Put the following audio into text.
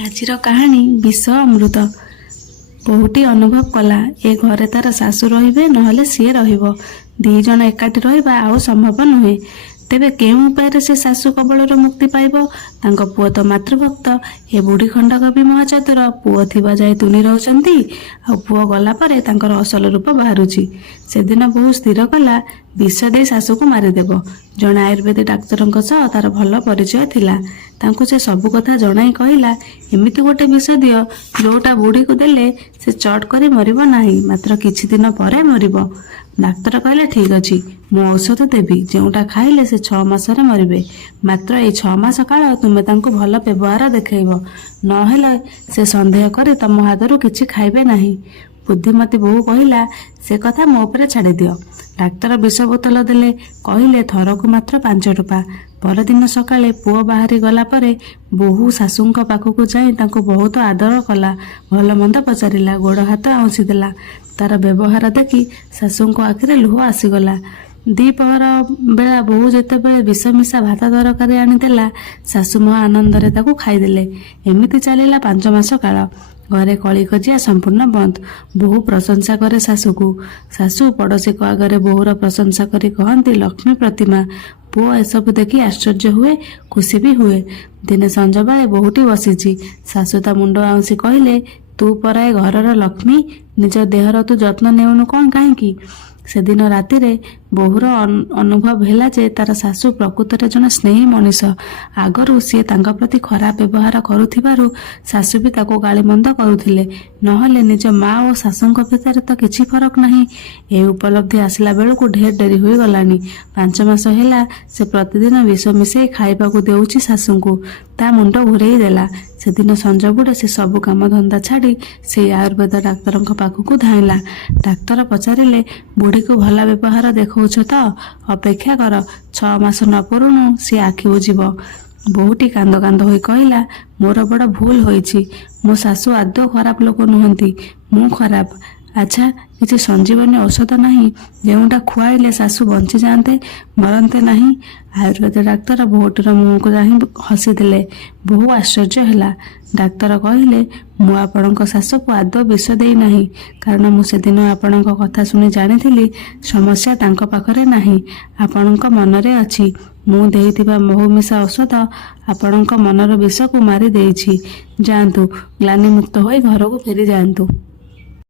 ଆଜିର କାହାଣୀ ବିଷ ଅମୃତ। ବୋହୂଟି ଅନୁଭବ କଲା ଏ ଘରେ ତାର ଶାଶୁ ରହିବେ ନହେଲେ ସିଏ ରହିବ। ଦି ଜଣ ଏକାଠି ରହିବା ଆଉ ସମ୍ଭବ ନୁହେଁ। ତେବେ କେଉଁ ଉପାୟରେ ସେ ଶାଶୁ କବଳରୁ ମୁକ୍ତି ପାଇବ? ତାଙ୍କ ପୁଅ ତ ମାତୃଭକ୍ତ, ଏ ବୁଢ଼ୀ ଖଣ୍ଡକ ବି ମହାଚତୁର। ପୁଅ ଥିବା ଯାଏ ତୁନି ରହୁଛନ୍ତି, ଆଉ ପୁଅ ଗଲା ପରେ ତାଙ୍କର ଅସଲ ରୂପ ବାହାରୁଛି। ସେଦିନ ବୋହୂ ସ୍ଥିର କଲା ବିଷ ଦେଇ ଶାଶୁକୁ ମାରିଦେବ। ଜଣେ ଆୟୁର୍ବେଦିକ ଡାକ୍ତରଙ୍କ ସହ ତାର ଭଲ ପରିଚୟ ଥିଲା। ତାଙ୍କୁ ସେ ସବୁ କଥା ଜଣାଇ କହିଲା, ଏମିତି ଗୋଟେ ବିଷ ଦିଅ ଯୋଉଟା ବୁଢ଼ୀକୁ ଦେଲେ ସେ ଚଟ୍ କରି ମରିବ ନାହିଁ, ମାତ୍ର କିଛି ଦିନ ପରେ ମରିବ। ଡାକ୍ତର କହିଲେ, ଠିକ୍ ଅଛି, ମୁଁ ଔଷଧ ଦେବି ଯେଉଁଟା ଖାଇଲେ ସେ 6 ମାସରେ ମରିବେ। ମାତ୍ର ଏଇ 6 ମାସ କାଳ ତୁମେ ତାଙ୍କୁ ଭଲ ବ୍ୟବହାର ଦେଖାଇବ, ନହେଲେ ସେ ସନ୍ଦେହ କରି ତମ ହାତରୁ କିଛି ଖାଇବେ ନାହିଁ। ବୁଦ୍ଧିମତୀ ବୋହୂ କହିଲା, ସେ କଥା ମୋ ଉପରେ ଛାଡ଼ିଦିଅ। ଡାକ୍ତର ବିଷ ବୋତଲ ଦେଲେ, କହିଲେ ଥରକୁ ମାତ୍ର 5 ଟଙ୍କା। ପରଦିନ ସକାଳେ ପୁଅ ବାହାରି ଗଲା ପରେ ବୋହୂ ଶାଶୁଙ୍କ ପାଖକୁ ଯାଇ ତାଙ୍କୁ ବହୁତ ଆଦର କଲା, ଭଲ ମନ୍ଦ ପଚାରିଲା, ଗୋଡ଼ ହାତ ଆଉଁସି ଦେଲା। ତାର ବ୍ୟବହାର ଦେଖି ଶାଶୁଙ୍କ ଆଖିରେ ଲୁହ ଆସିଗଲା। ଦ୍ୱିପହର ବେଳା ବୋହୂ ଯେତେବେଳେ ବିଷ ମିଶା ଭାତ ତରକାରୀ ଆଣିଦେଲା, ଶାଶୁ ମହା ଆନନ୍ଦରେ ତାକୁ ଖାଇଦେଲେ। ଏମିତି ଚାଲିଲା 5 ମାସ କାଳ। ଘରେ କଳି କଜିଆ ସମ୍ପୂର୍ଣ୍ଣ ବନ୍ଦ। ବୋହୂ ପ୍ରଶଂସା କରେ ଶାଶୁକୁ। ଶାଶୁ ପଡ଼ୋଶୀଙ୍କ ଆଗରେ ବୋହୂର ପ୍ରଶଂସା କରି କହନ୍ତି, ଲକ୍ଷ୍ମୀ ପ୍ରତିମା। ପୁଅ ଏସବୁ ଦେଖି ଆଶ୍ଚର୍ଯ୍ୟ ହୁଏ, ଖୁସି ବି ହୁଏ। ଦିନେ ସଞ୍ଜବେଳେ ବୋହୂଟି ବସିଛି, ଶାଶୁ ତା ମୁଣ୍ଡ ଆଉଁସି କହିଲେ, ତୁ ପରା ଏ ଘରର ଲକ୍ଷ୍ମୀ, ନିଜ ଦେହର ତୁ ଯତ୍ନ ନେଉନୁ କ'ଣ କାହିଁକି? ସେଦିନ ରାତିରେ ବୋହୂର ଅନୁଭବ ହେଲା ଯେ ତାର ଶାଶୁ ପ୍ରକୃତରେ ଜଣେ ସ୍ନେହୀ ମଣିଷ। ଆଗରୁ ସିଏ ତାଙ୍କ ପ୍ରତି ଖରାପ ବ୍ୟବହାର କରୁଥିବାରୁ ଶାଶୁ ବି ତାକୁ ଗାଳିମନ୍ଦ କରୁଥିଲେ, ନହେଲେ ନିଜ ମା ଓ ଶାଶୁଙ୍କ ଭିତରେ ତ କିଛି ଫରକ ନାହିଁ। ଏ ଉପଲବ୍ଧି ଆସିଲା ବେଳକୁ ଢେର ଡେରି ହୋଇଗଲାଣି। 5 ମାସ ହେଲା ସେ ପ୍ରତିଦିନ ବିଷ ମିଶେଇ ଖାଇବାକୁ ଦେଉଛି ଶାଶୁଙ୍କୁ। ତା ମୁଣ୍ଡ ଘୁରେଇ ଦେଲା। ସେଦିନ ସଞ୍ଜ ବୁଡ଼େ ସେ ସବୁ କାମ ଧନ୍ଦା ଛାଡ଼ି ସେଇ ଆୟୁର୍ବେଦ ଡାକ୍ତରଙ୍କ ପାଖକୁ ଧାଇଁଲା। ଡାକ୍ତର ପଚାରିଲେ, ବୁଢ଼ୀକୁ ଭଲ ବ୍ୟବହାର ଦେଖାଉଛ ତ? ଅପେକ୍ଷା କର, 6 ମାସ ନ ପୁରୁଣୁ ସିଏ ଆଖି ବୁଜିବ। ବୋହୂଟି କାନ୍ଦ କାନ୍ଦ ହୋଇ କହିଲା, ମୋର ବଡ଼ ଭୁଲ ହୋଇଛି। ମୋ ଶାଶୁ ଆଦୌ ଖରାପ ଲୋକ ନୁହନ୍ତି, ମୁଁ ଖରାପ। ଆଚ୍ଛା, କିଛି ସଞ୍ଜୀବନୀ ଔଷଧ ନାହିଁ ଯେଉଁଟା ଖୁଆଇଲେ ଶାଶୁ ବଞ୍ଚିଯାଆନ୍ତେ, ମରନ୍ତେ ନାହିଁ? ଆୟୁର୍ବେଦ ଡାକ୍ତର ବୋହୂଟିର ମୁହଁକୁ ଚାହିଁ ହସିଦେଲେ। ବୋହୂ ଆଶ୍ଚର୍ଯ୍ୟ ହେଲା। ଡାକ୍ତର କହିଲେ, ମୁଁ ଆପଣଙ୍କ ଶାଶୁକୁ ଆଦୌ ବିଷ ଦେଇନାହିଁ, କାରଣ ମୁଁ ସେଦିନ ଆପଣଙ୍କ କଥା ଶୁଣି ଜାଣିଥିଲି ସମସ୍ୟା ତାଙ୍କ ପାଖରେ ନାହିଁ, ଆପଣଙ୍କ ମନରେ ଅଛି। ମୁଁ ଦେଇଥିବା ମହୁ ମିଶା ଔଷଧ ଆପଣଙ୍କ ମନର ବିଷକୁ ମାରି ଦେଇଛି। ଯାଆନ୍ତୁ, ଗ୍ଲାନିମୁକ୍ତ ହୋଇ ଘରକୁ ଫେରି ଯାଆନ୍ତୁ।